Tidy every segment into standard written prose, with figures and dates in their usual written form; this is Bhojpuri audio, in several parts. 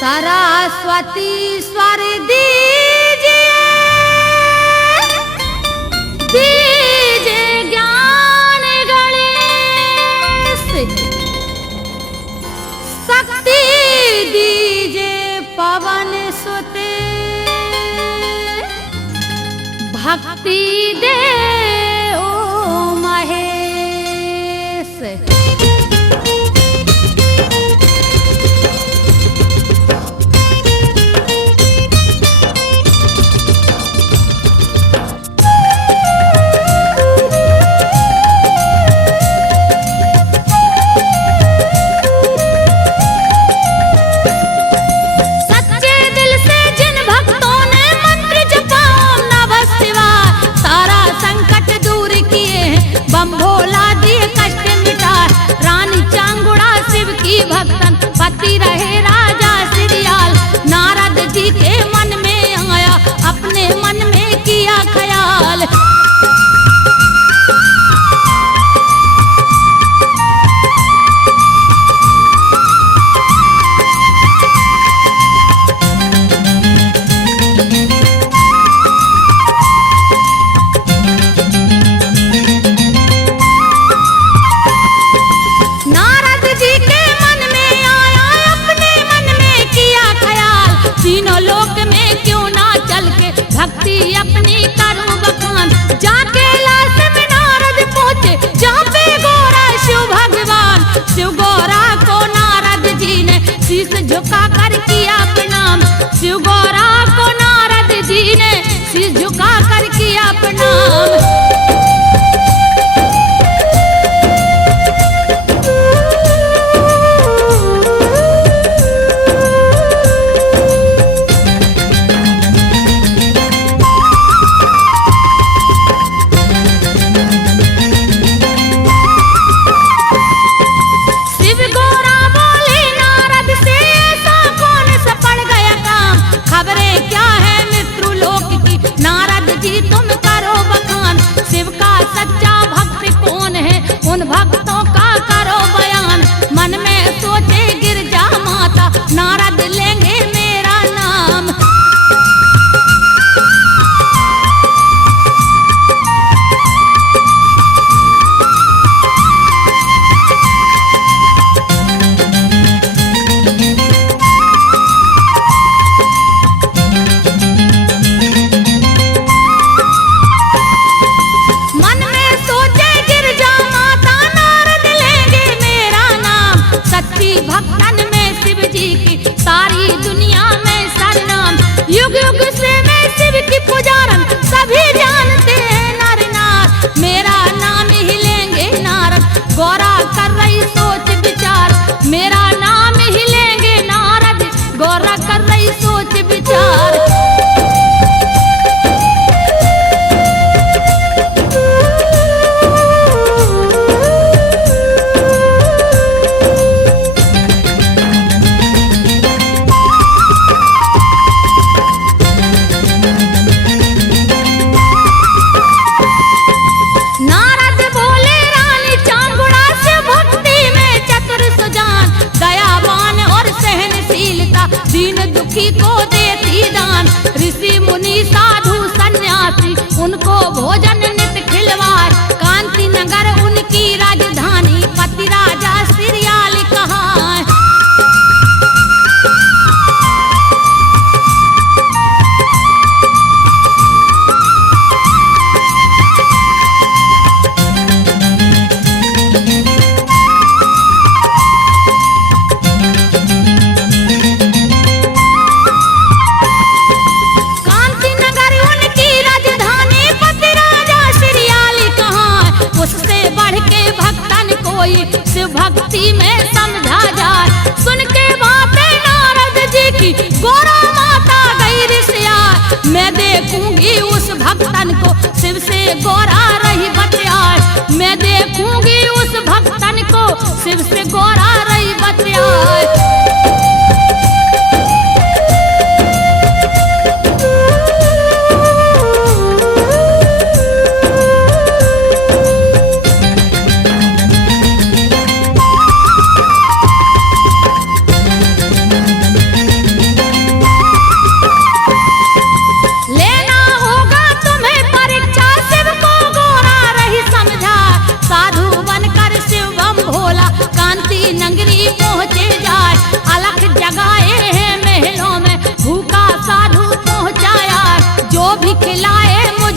सरस्वती स्वर दीजिए, दीजिए ज्ञान गणेश, शक्ति दीजिए पवन सुते, भक्ति दे ओ महेश। बम भोला दिए कष्ट मिटा, रानी चांगुड़ा शिव की भक्तन, पति रहे राजा सिरियाल। नारद जी के मन में आया, अपने मन में किया ख्याल। तीनों लोक में क्यों ना चल के भक्ति अपनी करूं बखान। जाके लाश में नारद पहुंचे, जहाँ पे गोरा शिव भगवान। शिव गोरा को नारद जी ने शीश झुका कर किया प्रणाम। शिव गोरा को नारद जी ने शीश झुका कर किया प्रणाम। तुम करो बखान, शिव का सच्चा भक्त कौन है, उन भक्तों का करो बयान। मन में सोचे गिरजा माता, नारद लेंगे मेरा नाम। भक्तन में शिव जी की सारी दुनिया में सरनाम। युग युग से मैं शिव की पुजारन, सभी जानते हैं नर नार। मेरा नाम ही लेंगे नारद, गौरा कर रही सोच विचार। मेरा नाम ही लेंगे नारद, गौरा कर रही सोच विचार। दीन दुखी को देती दान, ऋषि मुनि साधु सन्यासी, उनको भोजन नित खिलवाए। कांति नगर उनकी राजधानी, पति राजा सिरियाल कहाँ। शिव भक्ति में समझा जाए, सुन के बातें नारद जी की, गोरा माता गई ऋषियार। मैं देखूंगी उस भक्तन को, शिव से गोरा रही बतियाए। मैं देखूंगी उस भक्तन को, शिव से गोरा रही बतियाए।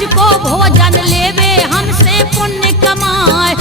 मुझको भोजन लेवे हमसे पुण्य कमाए।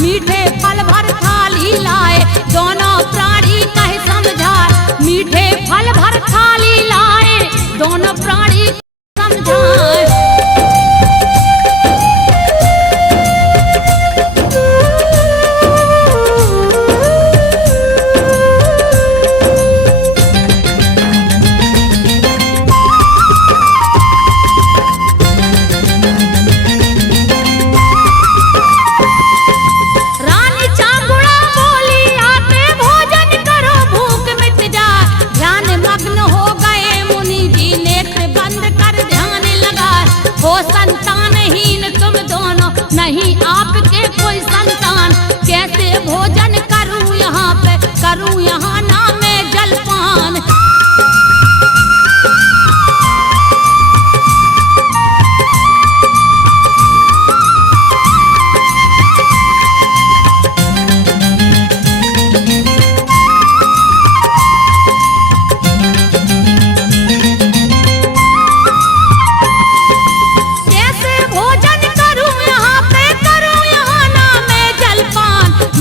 मीठे फल भर थाली लाए दोनों प्राणी कहे समझाए। मीठे फल भर थाली लाए दोनों प्राणी समझाए। नहीं आपके कोई संतान, कैसे भोजन करूं यहाँ पे, करूं यहाँ ना मैं जलपान।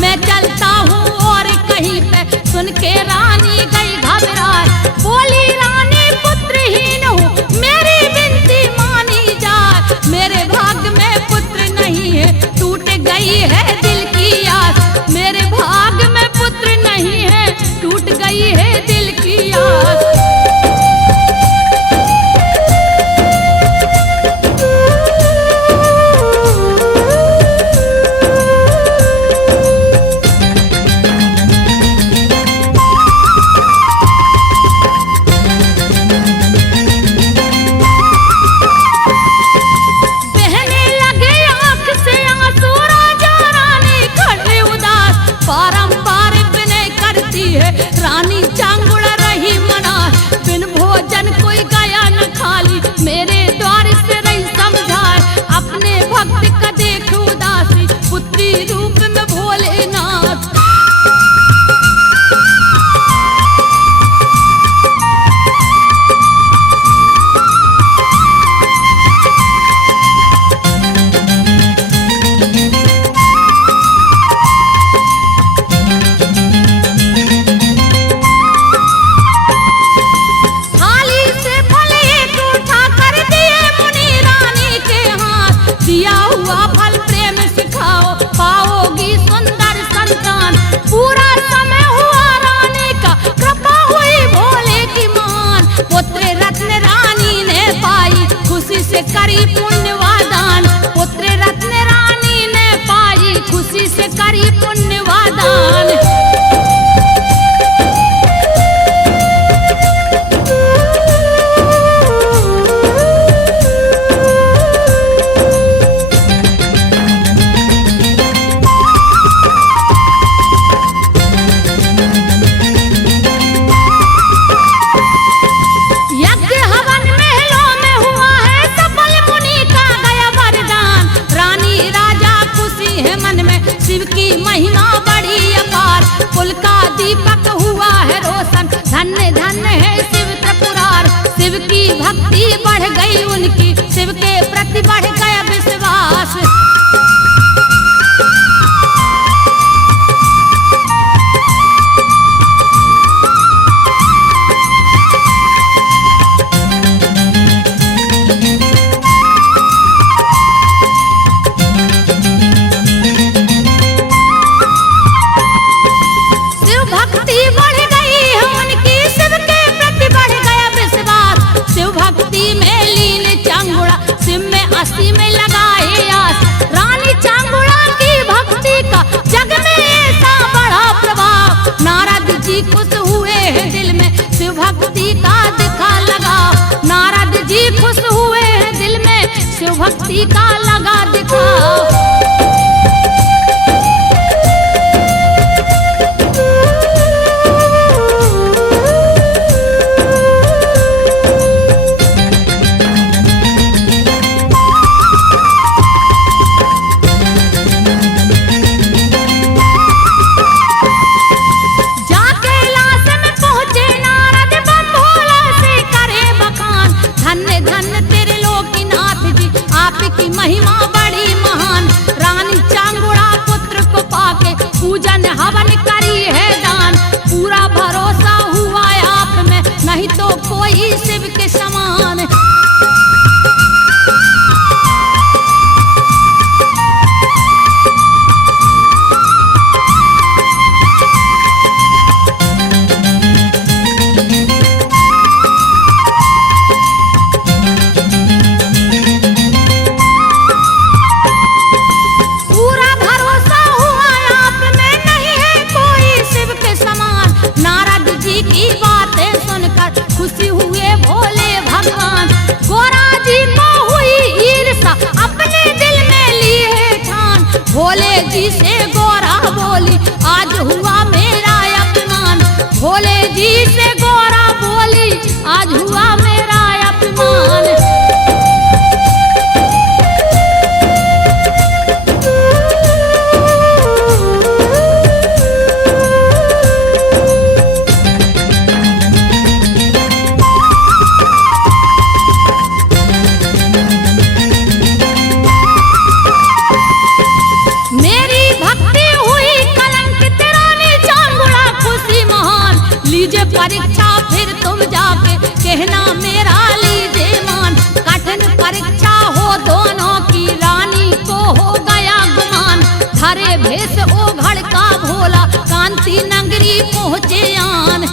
मैं चलता हूँ और कहीं पे सुन के रानी गई घबराए। बोली रानी पुत्रहीन हूँ मेरी विनती मानी जाए। मेरे भाग्य में पुत्र नहीं है टूट गई है दिल की आस। मेरे भाग्य में पुत्र नहीं है टूट गई है दिल की आस। रानी चांगुड़ रही मना बिन भोजन कोई गया न खाली। मेरे द्वार से रही समझाए अपने भक्त का देख उदासी। पुत्री रूप में भोलेनाथ दिया हुआ फल प्रेम सिखाओ पाओगी सुंदर संतान। पूरा समय हुआ रानी का कृपा हुई भोले की मान। पुत्र रत्न रानी ने पाई खुशी से करी पुण्यवादान। पुत्र रत्न रानी ने पाई खुशी से करी पुण्यवादान। शिव की महिमा बड़ी अपार कुल का दीपक हुआ है रोशन। धन्य धन्य है शिव त्रिपुरार। शिव की भक्ति बढ़ गई उनकी शिव के प्रति बढ़ गया विश्वास। शिव में लगाए आस। रानी शिव भक्ति का दिखा लगा। नारद जी खुश हुए हैं दिल में, शिव भक्ति का लगा दिखा। महिमा बड़ी महान, रानी चांगुड़ा पुत्र को पाके पूजन हवन करी है दान। पूरा भरोसा हुआ आप में, नहीं तो कोई शिव के समान। खुशी हुए भोले भगवान, गोरा जी को हुई ईर्ष्या, अपने दिल में ली है ठान। भोले जी से गोरा बोली, आज हुआ मेरा अपमान। भोले जी से गोरा बोली, आज हुआ मेरा अपमान। परीक्षा फिर तुम जाके कहना मेरा लीजिए मान। कठिन परीक्षा हो दोनों की, रानी को हो गया गुमान। धरे भेष ओघड़ का भोला, कांति नगरी पहुँचे आन।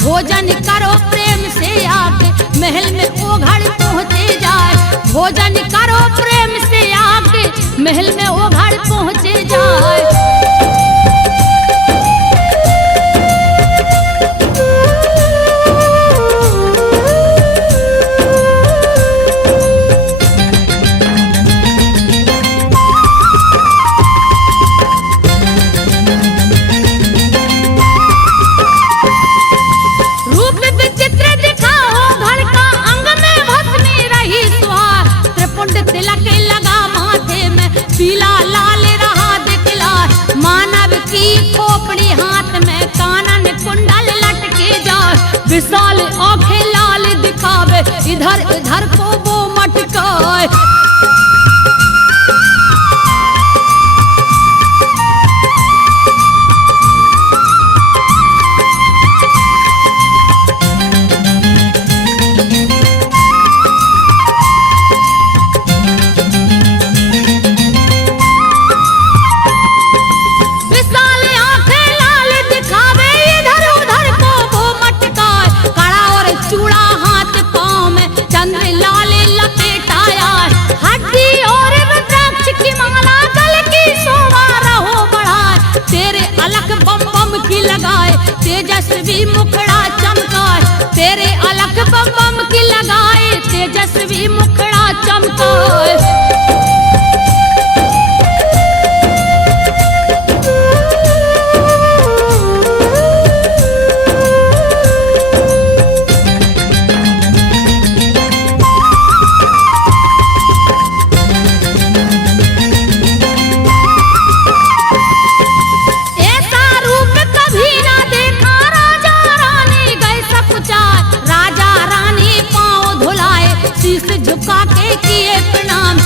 भोजन करो प्रेम से आके, महल में ओघड़ पहुँचे जाए। भोजन करो प्रेम से आके, महल में ओघड़ पहुँचे जाए। तिलक लगा माथे में, पीला लाल रहा दिखला। मानव की खोपड़ी हाथ में, कानन कुंडल लटके जाए। विशाल आंखें लाल दिखावे, इधर इधर को वो मटकाए। तेजस्वी मुखड़ा चमकाए, तेरे अलख बम बम की लगाए। तेजस्वी मुखड़ा चमकाए। शीश झुका के किए प्रणाम,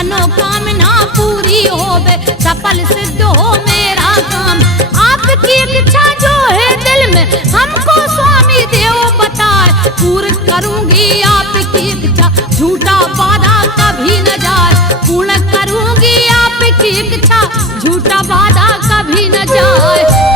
मनोकामना पूरी होवे, सफल सिद्ध हो मेरा काम। आपकी इच्छा जो है दिल में, हमको स्वामी देव बताए, पूर्ण करूंगी आपकी इच्छा, झूठा वादा कभी न जाए। पूर्ण करूंगी आपकी इच्छा, झूठा वादा कभी न जाए।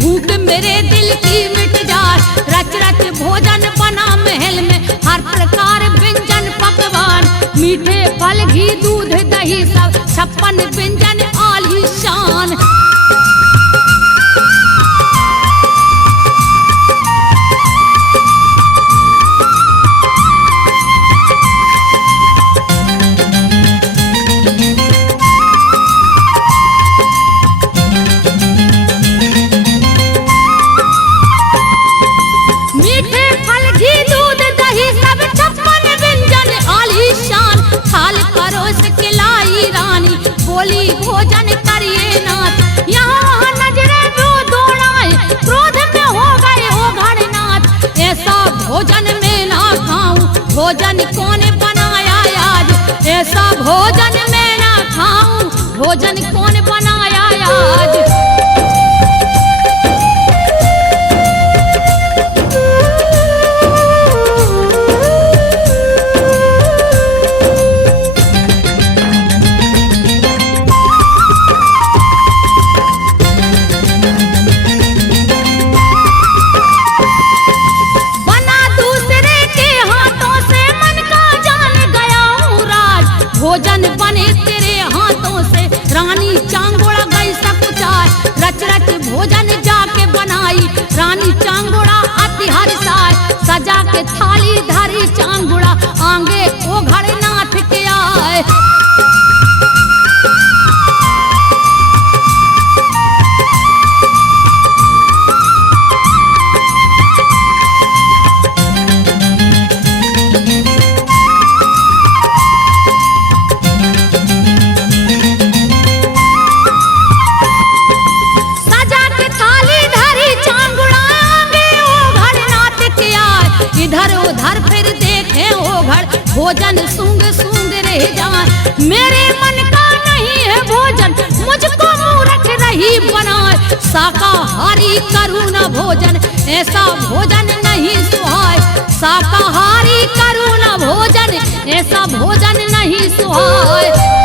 भूख मेरे दिल की मिट जाए, रच रच भोजन बना महल में, हर प्रकार व्यंजन पकवान, मीठे फल घी दूध दही सब, 56 व्यंजन आलीशान। बोली भोजन करिए नाथ, यहाँ नजरे वो दौड़ाए, क्रोध में हो गए ओ घड़नाथ। ऐसा भोजन में ना खाऊं, भोजन कौन बनाया आज, ऐसा भोजन में ना खाऊं, भोजन कौन बनाया आज। भोजन बने तेरे हाथों से, रानी चांगोड़ा गई सकुचाए, रच रच भोजन जाके बनाई, रानी चांगोड़ा अति हर्षाए, सजा के थाली धरी चांगोड़ा, आंगे ओ घड़नाथ के आए। इधर उधर फिर देखे ओ घड़, भोजन सूंघ सूंघ रह जाए, मेरे मन का नहीं है भोजन, मुझको मूर्ख रही बनाए। शाकाहारी करूँ न भोजन, ऐसा भोजन नहीं सुहाए, शाकाहारी करूँ न भोजन, ऐसा भोजन नहीं सुहाए।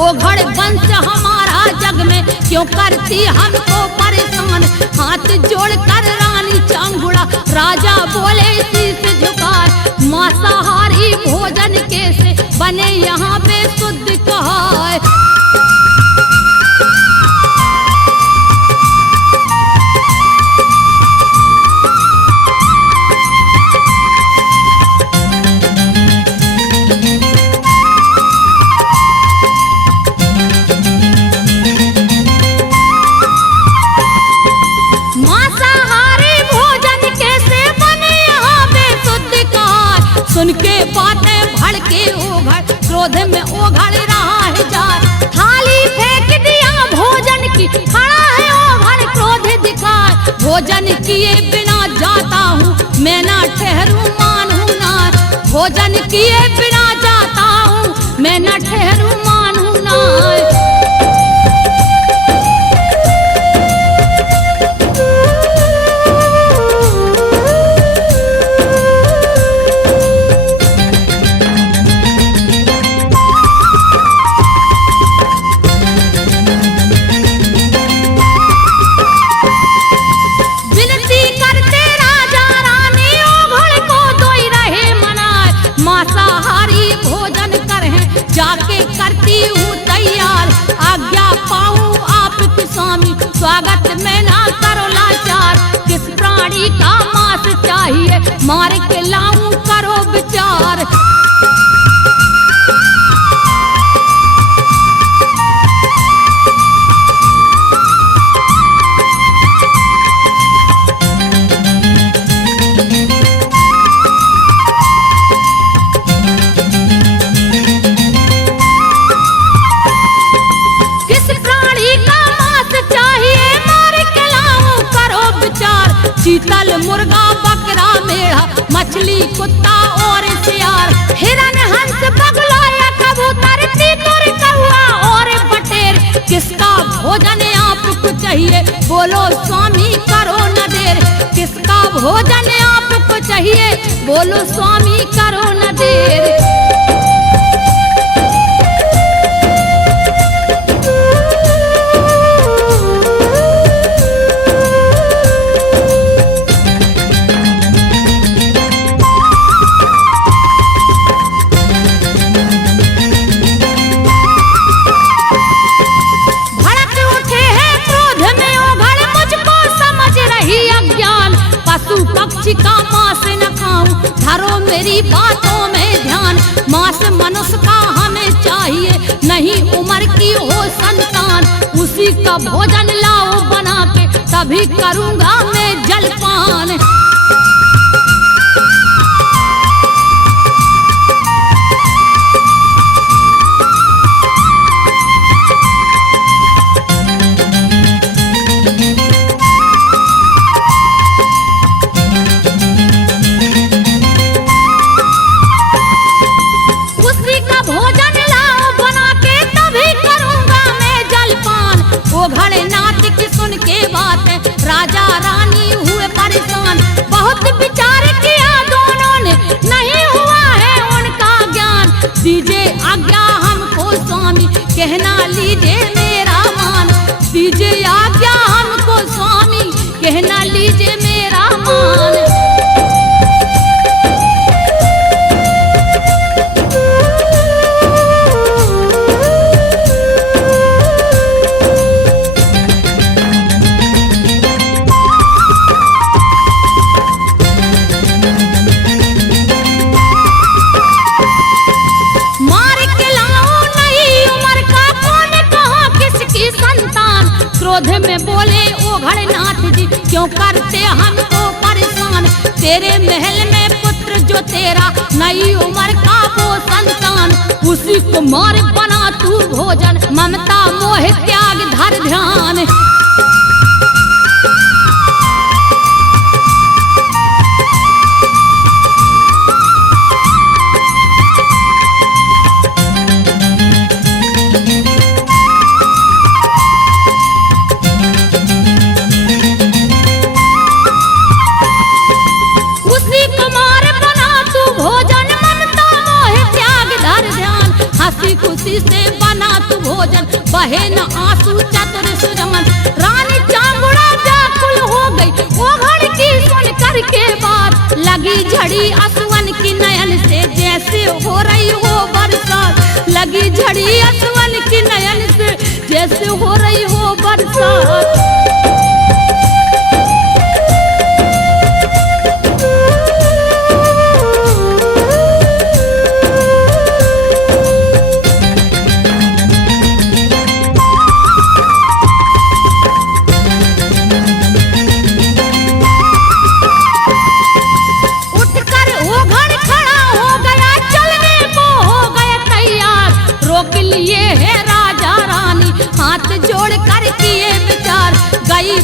ओघड़ वंश हमारा जग में क्यों करती हमको परेशान, हाथ जोड़ कर रानी चांगुड़ा राजा बोले शीश झुकाए, मांसाहारी भोजन कैसे बने यहाँ पे शुद्ध कहाए। सुन के बातें भड़के ओघड़, क्रोध में ओघड़ रहा है जाए, थाली फेंक दिया भोजन की, खड़ा है ओघड़ क्रोध दिखाए। भोजन किए बिना जाता हूँ, मैं ना ठहरूं मानूं ना, भोजन किए बिना जाता हूँ, मैं ना ठहरूं मानूं ना। विनती करते राजा स्वामी स्वागत में ना करो लाचार। किस प्राणी का मांस चाहिए मार के लाऊं करो विचार। चीतल मुर्गा बकरा मेढ़ा मछली कुत्ता और सियार हिरन हंस बगुला या कबूतर तीतर कौआ और बटेर। किसका भोजन आपको चाहिए बोलो स्वामी करो न देर। किसका भोजन आपको चाहिए बोलो स्वामी करो न देर। पक्षी का मांस न खाऊं धरो मेरी बातों में ध्यान। मांस मनुष्य का हमें चाहिए नहीं उम्र की हो संतान। उसी का भोजन लाओ बना के तभी करूंगा मैं जलपान। राजा रानी हुए परेशान बहुत विचार किया दोनों ने नहीं हुआ है उनका ज्ञान। दीजिए आज्ञा हमको स्वामी कहना लीजिए मेरा मान। दीजिए आज्ञा हमको स्वामी कहना लीजिए मेरा मान। क्रोध में बोले ओघड़ नाथ जी क्यों करते हमको परेशान। तेरे महल में पुत्र जो तेरा नई उम्र का वो संतान। उसी को मार बना तू भोजन ममता मोह त्याग धर ध्यान। खुशी से बना तू भोजन बहे न आंसू चतुर सुजमन। रानी चांगुड़ा व्याकुल हो गई ओघड़ की सुन कर के बात। लगी झड़ी असवन की नयन से जैसे हो रही हो बरसात। लगी झड़ी असवन की नयन से जैसे हो रही हो बरसात।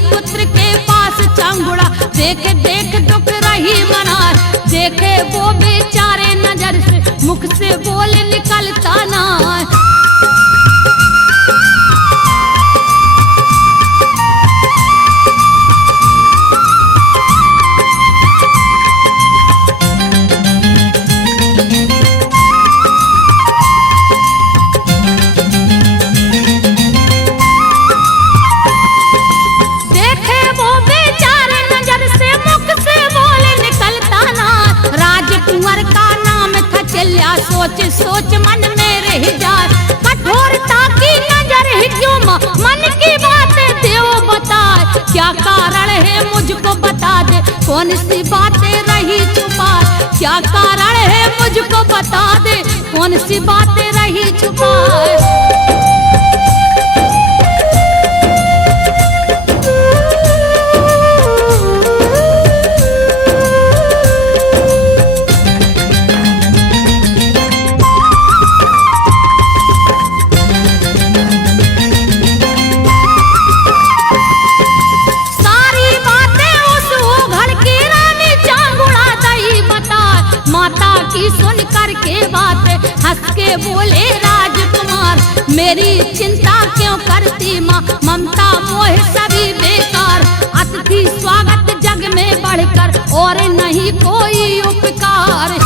पुत्र के पास चांगुड़ा देख देख दुख रही मनार। देखे वो बेचारे नजर से मुख से बोल निकलता ना। सोच सोच मन में रह जा कठोरता की नजर है क्यों मन की बात कौन सी बातें रही छुपा, क्या कारण है मुझको बता दे, कौन सी बातें रही छुपा। सुन करके बात हंस के बोले राजकुमार, मेरी चिंता क्यों करती माँ, ममता मोह सभी बेकार। अतिथि स्वागत जग में बढ़कर और नहीं कोई उपकार।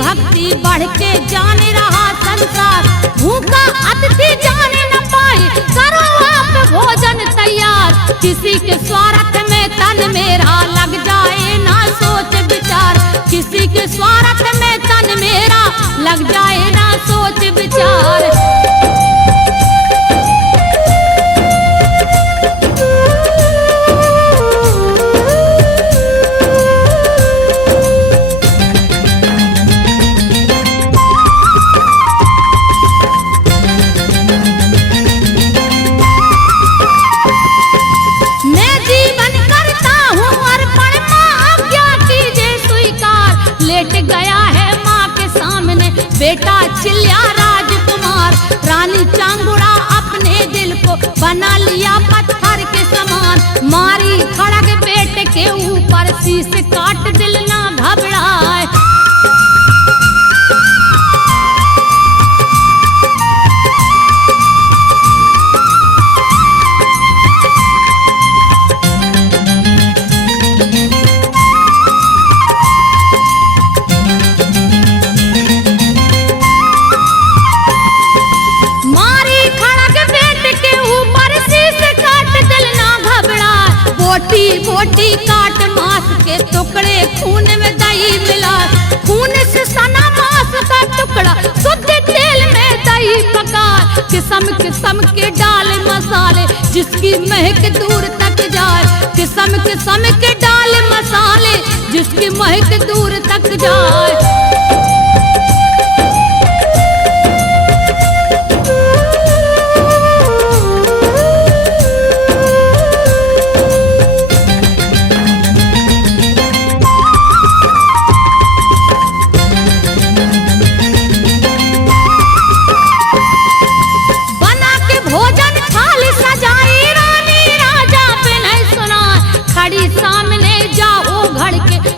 भक्ति बढ़ के जाने रहा संसार, भूखा अतिथि जाने न पाए, करो आप भोजन तैयार। किसी के स्वार्थ में तन मेरा लग जाए ना सोच विचार, किसी के स्वार्थ में तन मेरा लग जाए ना सोच विचार। लेट गया है माँ के सामने बेटा चिल्ला राजकुमार, रानी चांगुड़ा अपने दिल को बना लिया पत्थर के समान। मारी खड़ग बेटे के ऊपर शीश काट दिल ना घबराए। बोटी बोटी काट मांस के टुकड़े, खून में दही मिला, खून से सना मांस का टुकड़ा, शुद्ध तेल में दही पका। किस्म किस्म के डाल मसाले जिसकी महक दूर तक जाए, किस्म किस्म के डाल मसाले जिसकी महक दूर तक जाए।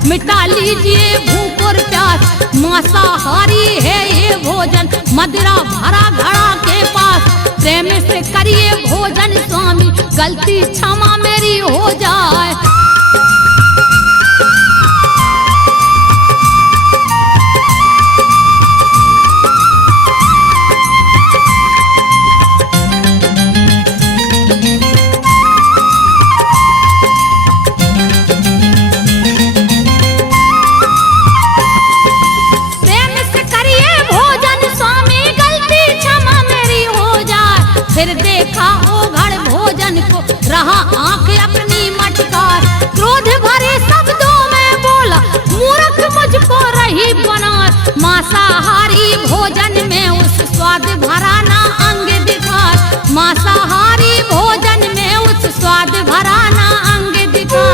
मिटा लीजिए भूख और प्यास, मांसाहारी है ये भोजन, मदिरा भरा घड़ा के पास। प्रेम से करिए भोजन स्वामी, गलती क्षमा मेरी हो जाए। फिर देखा ओघड़ भोजन को, रहा आंख अपनी मटकार, क्रोध भरे शब्दों में बोला मूर्ख मुझको रही बना। मांसाहारी भोजन में उस स्वाद भरा ना अंग दिखा, मांसाहारी भोजन में उस स्वाद भरा ना अंग दिखा।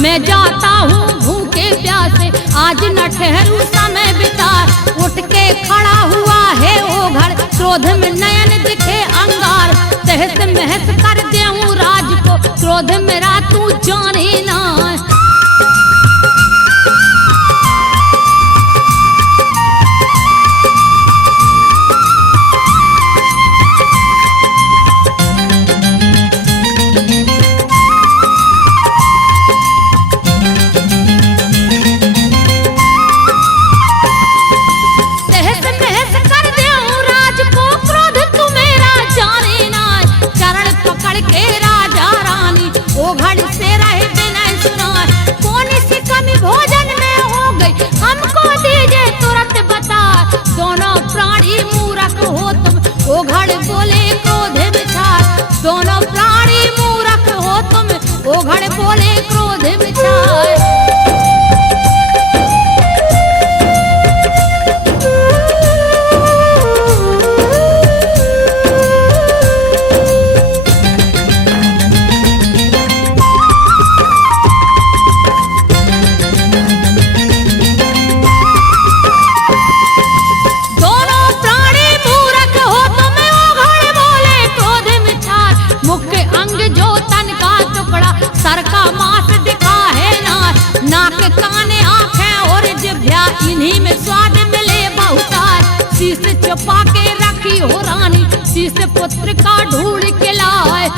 मैं जाता हूँ भूखे प्यासे, आज न ठहरू समय बिता। उठ के खड़ा हुआ है ओघड़, क्रोध में नयन दिखे अंगार। महस कर देऊं राज को, क्रोध मेरा तू जाने ना। ओघड़ बोले क्रोध विचार, दोनों प्राणी मूर्ख हो तुम, ओघड़ बोले क्रोध विचार। सर का मांस दिखा है नाक कान आंखें और जिह्वा, इन्हीं में स्वाद मिले बहुतार। शीश छुपा के रखी हो रानी, शीश पुत्र का ढूंढ के लाए।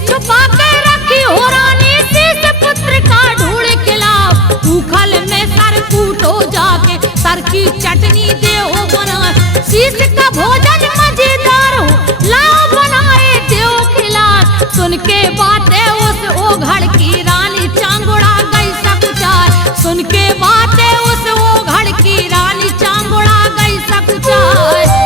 छुपा के रखी हो रानी, शीश पुत्र का ढूंढ के लाओ। उखल में सर कूटो जाके, सर की चटनी देओ बना। शीश का भोजन मजेदार हो, लाओ बनाए देओ खिला। सुन के बातें उस ओघड़ की रानी चांगुड़ा गई सकुचार। सुन के बातें उस ओघड़ की रानी चांगुड़ा गई सकुचार।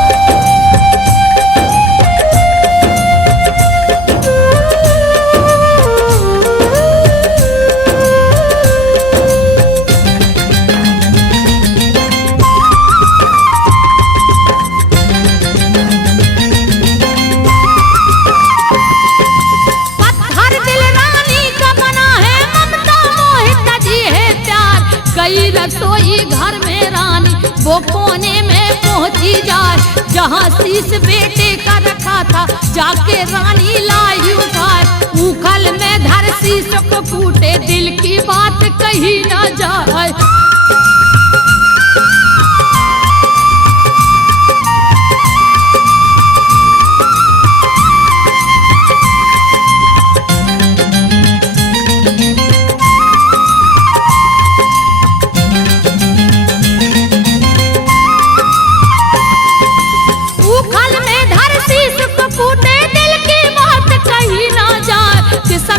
गई रसोई घर में रानी, वो कोने में पहुंची जाए। जहाँ शीश बेटे का रखा था, जाके रानी लाई उठाए। उखल में धर शीश को कूटे, दिल की बात कही न जाए।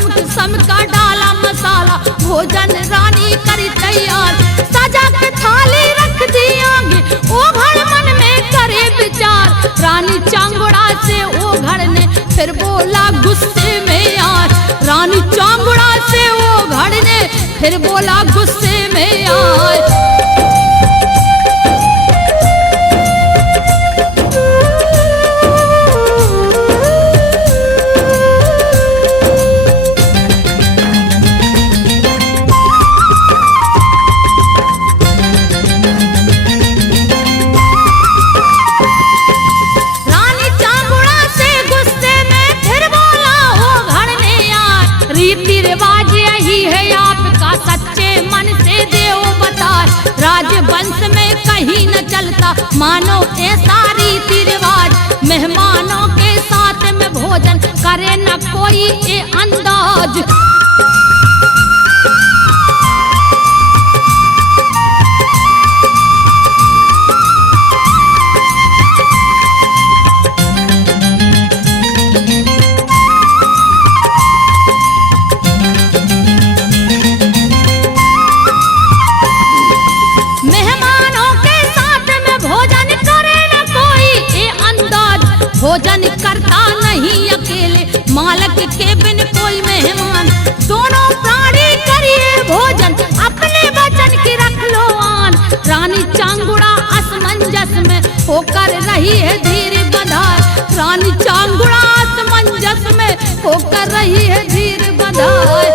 किस्म का डाला मसाला, भोजन रानी करी तैयार। सजा के थाली रख दी आगे, ओघड़ मन में करे विचार। रानी चांगुड़ा से ओघड़ ने फिर बोला गुस्से में यार। रानी चांगुड़ा से ओघड़ ने फिर बोला गुस्से में यार। रीति रिवाज यही है आपका, सच्चे मन से देओ बता। राजवंश में कहीं न चलता, मानो ऐसा रीति रिवाज। मेहमानों के साथ में भोजन करे न कोई ये अंदाज। भोजन करता नहीं अकेले, मालिक के बिन कोई मेहमान। दोनों प्राणी करिए भोजन, अपने वचन की रख लो आन। रानी चांगुड़ा असमंजस में होकर रही है धीर बंधाए। रानी चांगुड़ा असमंजस में होकर रही है धीर बंधाए।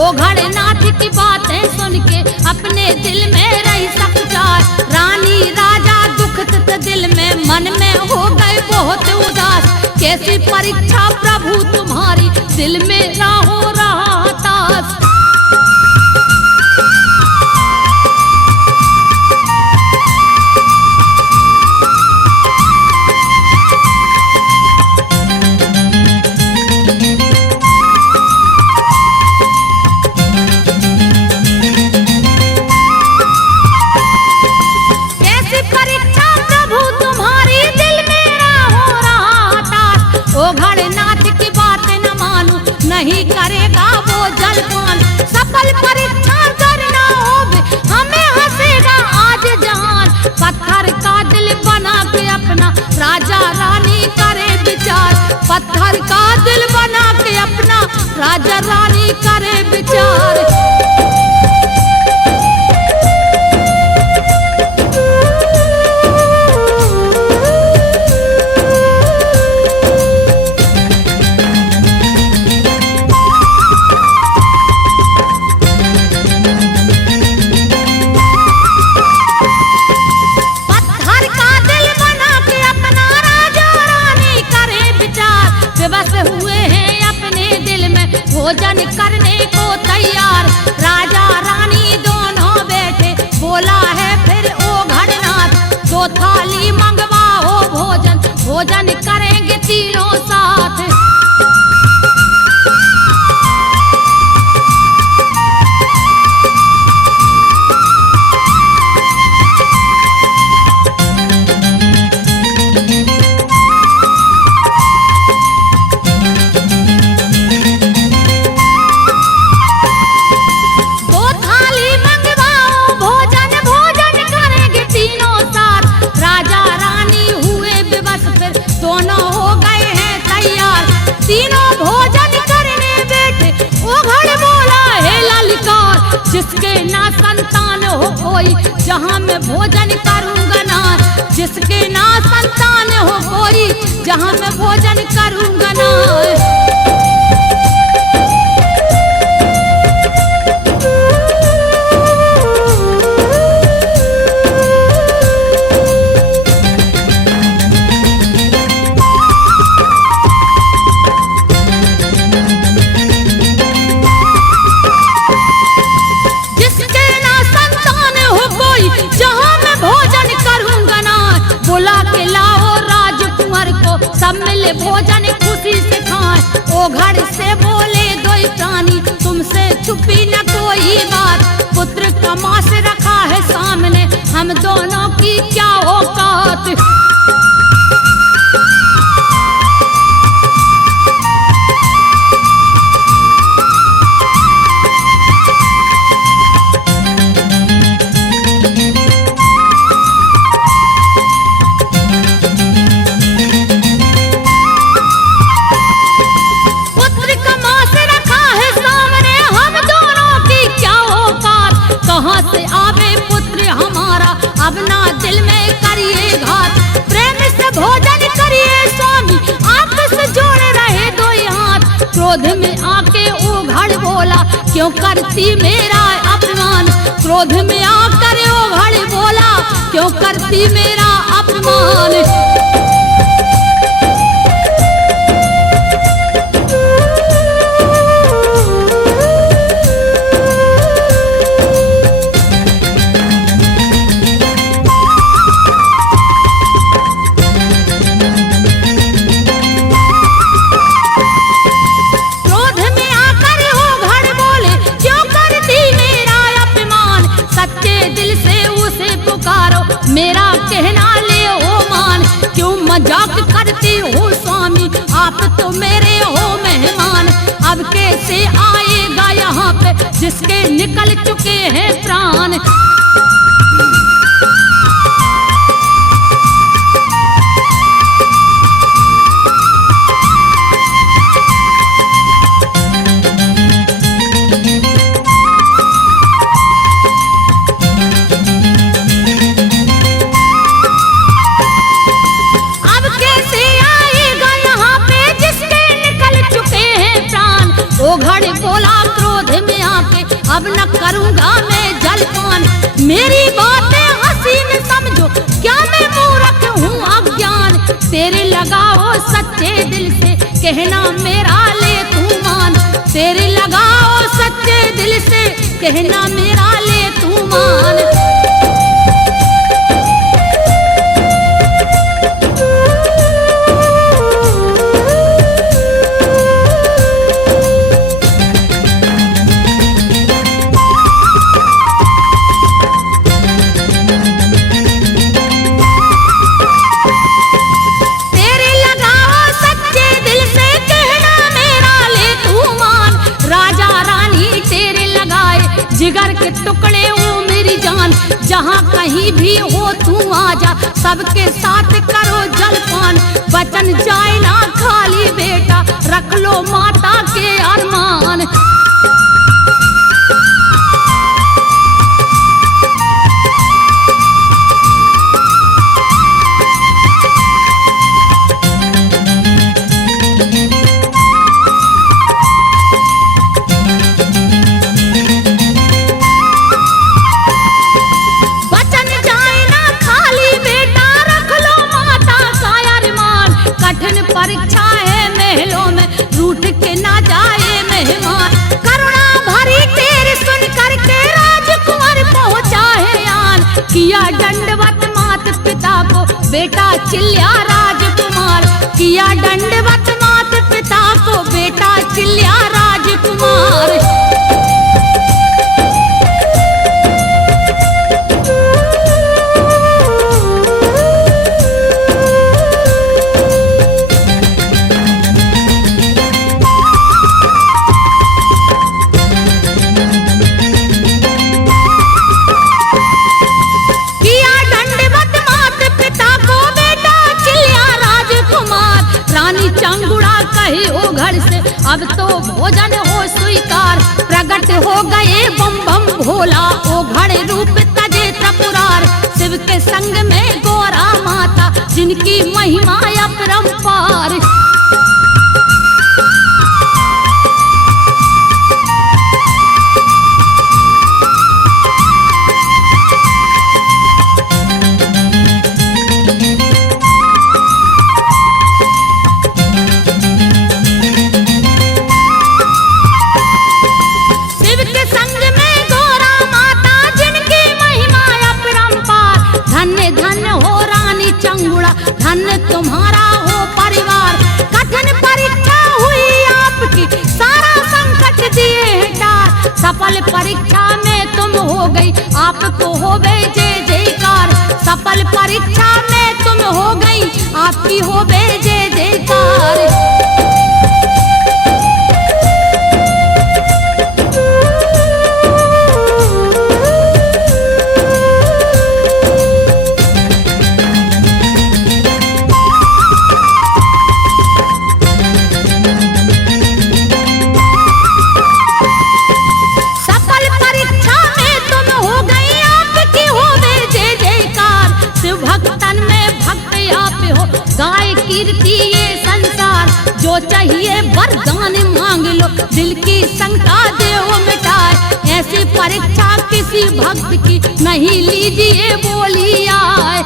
ओघड़नाथ की बातें सुन के अपने दिल में रही सकुचार। रानी राजा दुखत दिल में मन में हो गए बहुत उदास। कैसी परीक्षा प्रभु तुम्हारी दिल में राहो रहा हताश। ओघड़नाथ की बात न मानू नहीं करेगा वो जलपान। सफल परीक्षा करना होवे हमें हंसेगा आज जहान। पत्थर का दिल बना के अपना राजा रानी करे विचार। पत्थर का दिल बना के अपना राजा रानी करे विचार। भोजन करने को तैयार राजा रानी दोनों बैठे। बोला है फिर ओघड़नाथ 2 थाली मंगवाओ भोजन। भोजन करेंगे तीनों साथ। जिसके ना संतान हो कोई जहाँ मैं भोजन करूँगा ना। जिसके ना संतान हो कोई जहाँ मैं भोजन करूँगा ना। सब मिले भोजन खुशी से खाएं। ओघड़ से बोले 2 प्राणी तुमसे छुपी न कोई बात। पुत्र कमा से रखा है सामने हम दोनों की क्या औकात। अपना दिल में करिए घात। प्रेम से भोजन करिए स्वामी आपस जोड़े रहे 2 हाथ। क्रोध में आके ओघड़ बोला क्यों करती मेरा अपमान। क्रोध में आकर ओघड़ बोला क्यों करती मेरा अपमान। मेरा कहना ले हो मान। क्यों मजाक करती हो स्वामी आप तो मेरे हो मेहमान। अब कैसे आएगा यहाँ पे जिसके निकल चुके हैं प्राण। ओघड़ बोला क्रोध में आके अब न करूंगा मैं जलपान। मेरी बातें हसीन समझो क्या मैं मूर्ख हूँ अज्ञान। तेरे लगाओ सच्चे दिल से कहना मेरा ले तू मान। तेरे लगाओ सच्चे दिल से कहना मेरा ले तू मान। जिगर के टुकड़े ओ मेरी जान, जहाँ कहीं भी हो तू आजा। सबके साथ करो जलपान, वचन जाए ना खाली बेटा, रख लो माता के अरमान। परीक्षा है महलों में रूठ के ना जाए मेहमान। करुणा भरी तेरी सुन करके राजकुमार पहुंचा है आन। किया दंडवत मात पिता को बेटा चिल्ला राजकुमार। किया दंडवत मात पिता को बेटा चिल्ला राजकुमार। चंगुड़ा कही ओ घर से अब तो भोजन हो स्वीकार। प्रकट हो गए बम बम भोला ओ घड़े रूप तजे त्रिपुरार। शिव के संग में गौरा माता जिनकी महिमा अपरंपार। धन्य तुम्हारा हो परिवार। कठिन परीक्षा हुई आपकी सारा संकट दिए हटार। सफल परीक्षा में तुम हो गई आपको हो गए जय जयकार। सफल परीक्षा में तुम हो गई आपकी हो गए जय जयकार। गाय कीर्ति ये संसार, जो चाहिए वरदान मांग लो, दिल की शंका देव मिटाए। ऐसी परीक्षा किसी भक्त की नहीं लीजिए बोली आए।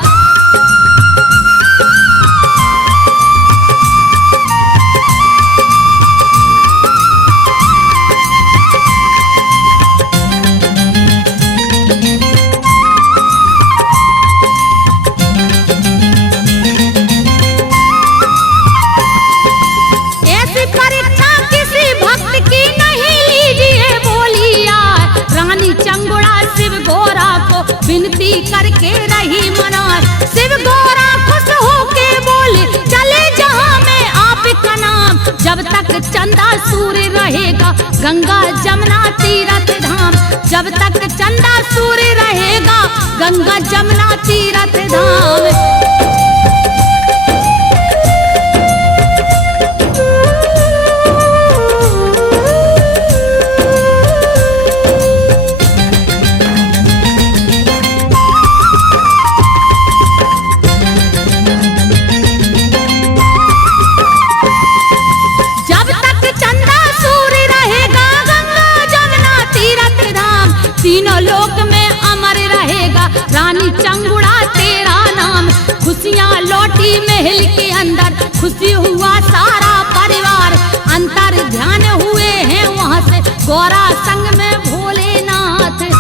विनती करके रही मना, शिव गौरा खुश होके बोले चले जहां में आपका नाम। जब तक चंदा सूर्य रहेगा गंगा जमुना तीरथ धाम। जब तक चंदा सूर्य रहेगा गंगा जमुना तीरथ धाम। तीनों लोक में अमर रहेगा रानी चंगुड़ा तेरा नाम। खुशियाँ लौटी महल के अंदर, खुशी हुआ सारा परिवार। अंतर ध्यान हुए हैं वहाँ से गौरा संग में भोलेनाथ।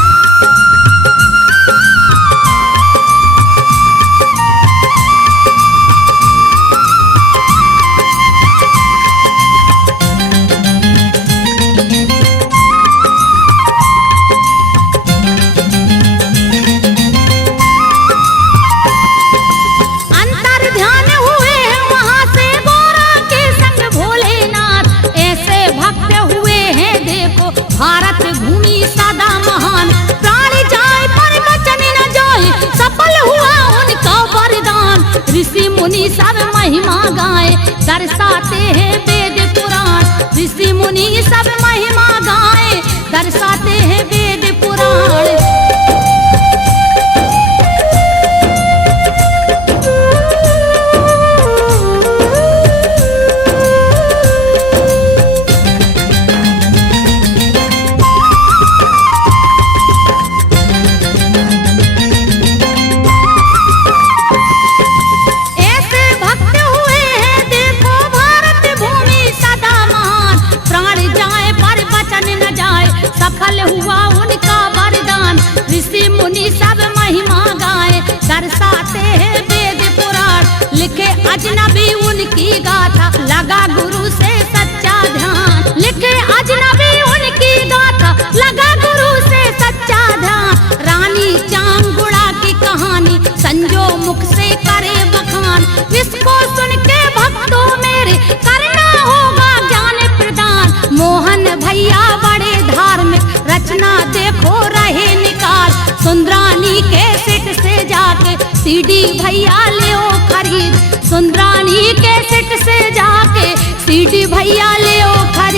भारत भूमि सदा महान, प्राण जाए पर वचन न जाए, सफल हुआ उनका वरदान। ऋषि मुनि सब महिमा गाए, दर्शाते हैं वेद पुराण। ऋषि मुनि सब महिमा गाए, दर्शाते हैं वेद पुराण। सफल हुआ उनका वरदान। ऋषि मुनि सब महिमा गाए, दर्शाते हैं वेद पुराण। लिखे अजनबी उनकी गाथा, लगा गुरु से सच्चा ध्यान। लिखे अजनबी उनकी गाथा, लगा गुरु से सच्चा ध्यान। रानी चांगुड़ा की कहानी संजो मुख से करे बखान। इसको सुन के भक्तों मेरे करना होगा ज्ञान प्रदान। मोहन भैया बड़े धार्मिक, रचना देखो रहे निकाल। सुंदरानी के सिट से जाके सीडी भैया ले ओ खरीद। सुंदरानी के सिट से जाके सीडी भैया ले ओ खरीद।